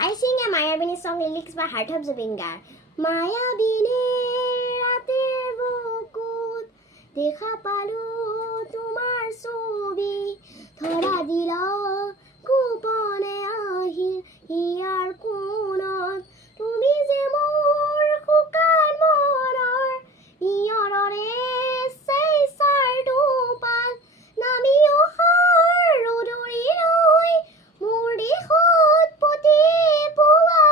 I sing a Mayabini song lyrics by Heart of Zubin Garg. Mayabini rater bukut dekha palu tumar sobi thora dila kupone ahil hiyar kunot tumi je mor khukan morar iyorore sei sar dupal nami ohar rodori roi mori khot poti powa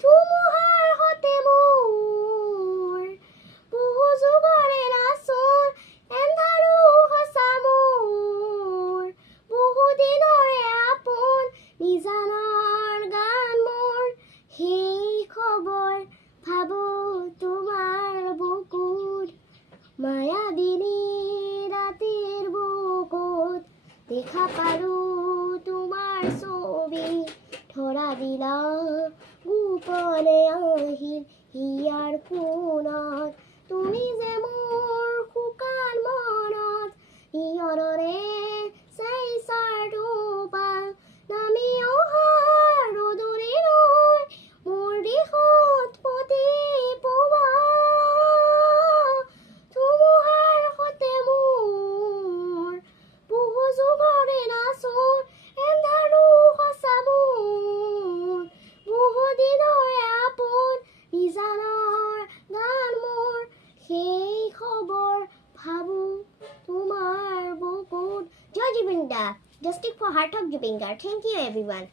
tumuhar hote mor বহু যুগৰে নাচোন এন্ধাৰো হচা মোৰ বহু দিনৰে আপোন নিজানৰ গান মোৰ সেই খবৰ ভাবো তোমাৰ বুকুত মায়াবিনী ৰাতিৰ বুকুত দেখা পাৰো তোমাৰ ছবি ধৰা দিলা গোপনে আহিল হিয়াৰ কোণত তুমি যে মোৰ শুকান মনত ইয়ৰৰে চাই চাৰটো পাল নামি অহা ৰ'দৰে ৰৈ মোৰ দিশত পতি পোৱা ধুমুহাৰ সতে মোৰ বহু যুগৰে নাচোন এন্ধাৰো সঁচা মোৰ বহু দিনৰে আপোন নিজানৰ গান মোৰ সেই খবৰ ভাবো তোমাৰ বুকুত জয় জুবিন দা just for Heart of Zubin Garg. Thank you everyone.